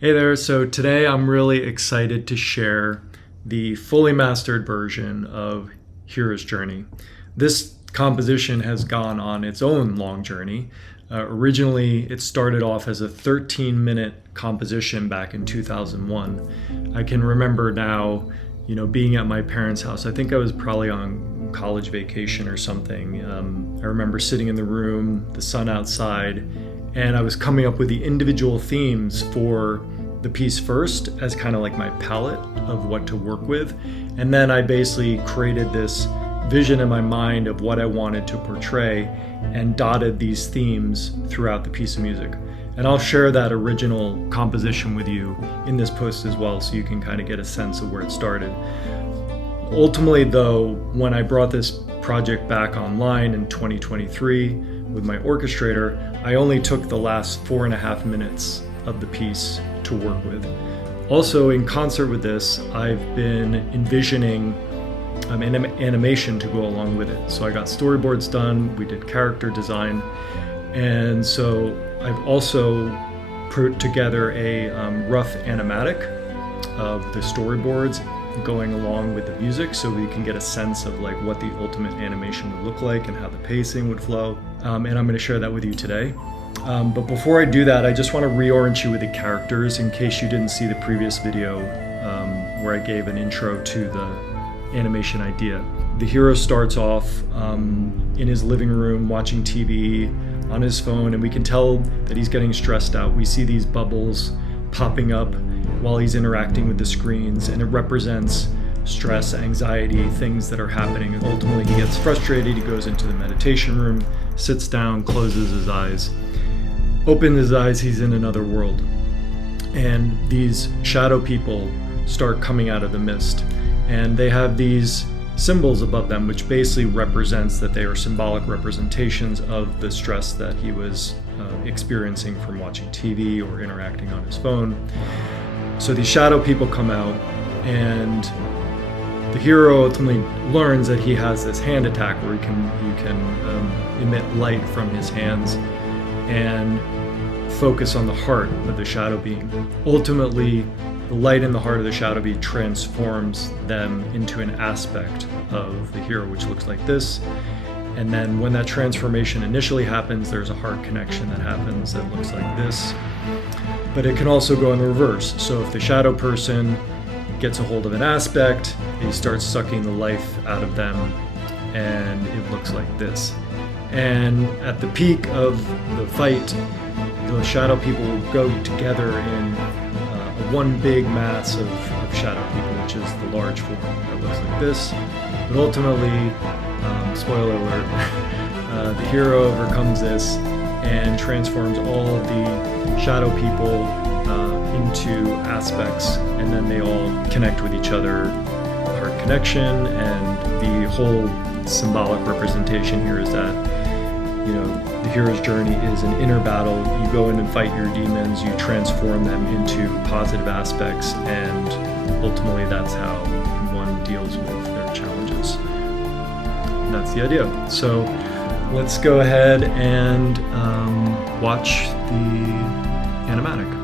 Hey there, so today I'm really excited to share the fully mastered version of Hero's Journey. This composition has gone on its own long journey. Originally, it started off as a 13-minute composition back in 2001. I can remember now, being at my parents' house. I think I was probably on college vacation or something. I remember sitting in the room, the sun outside, and I was coming up with the individual themes for the piece first as kind of like my palette of what to work with. And then I basically created this vision in my mind of what I wanted to portray and dotted these themes throughout the piece of music. And I'll share that original composition with you in this post as well, so you can kind of get a sense of where it started. Ultimately though, when I brought this project back online in 2023 with my orchestrator, I only took the last 4.5 minutes of the piece to work with. Also, in concert with this, I've been envisioning an animation to go along with it. So I got storyboards done, we did character design, and so I've also put together a rough animatic of the storyboards going along with the music, so we can get a sense of like what the ultimate animation would look like and how the pacing would flow. And I'm going to share that with you today. But before I do that, I just want to reorient you with the characters in case you didn't see the previous video where I gave an intro to the animation idea. The hero starts off in his living room watching TV on his phone, and we can tell that he's getting stressed out. We see these bubbles popping up while he's interacting with the screens, and it represents stress, anxiety, things that are happening. And ultimately he gets frustrated, he goes into the meditation room, sits down, closes his eyes. Opens his eyes, he's in another world. And these shadow people start coming out of the mist. And they have these symbols above them, which basically represents that they are symbolic representations of the stress that he was experiencing from watching TV or interacting on his phone. So these shadow people come out, and the hero ultimately learns that he has this hand attack where he can emit light from his hands and focus on the heart of the shadow being. Ultimately, the light in the heart of the shadow being transforms them into an aspect of the hero, which looks like this. And then when that transformation initially happens, there's a heart connection that happens that looks like this. But it can also go in the reverse. So if the shadow person gets a hold of an aspect, he starts sucking the life out of them, and it looks like this. And at the peak of the fight, the shadow people will go together in one big mass of shadow people, which is the large form that looks like this. But ultimately, spoiler alert, the hero overcomes this and transforms all of the shadow people into aspects, and then they all connect with each other, heart connection. And the whole symbolic representation here is that the hero's journey is an inner battle. You go in and fight your demons, you transform them into positive aspects, and ultimately that's how one deals with their challenges. And that's the idea. So let's go ahead and watch the animatic.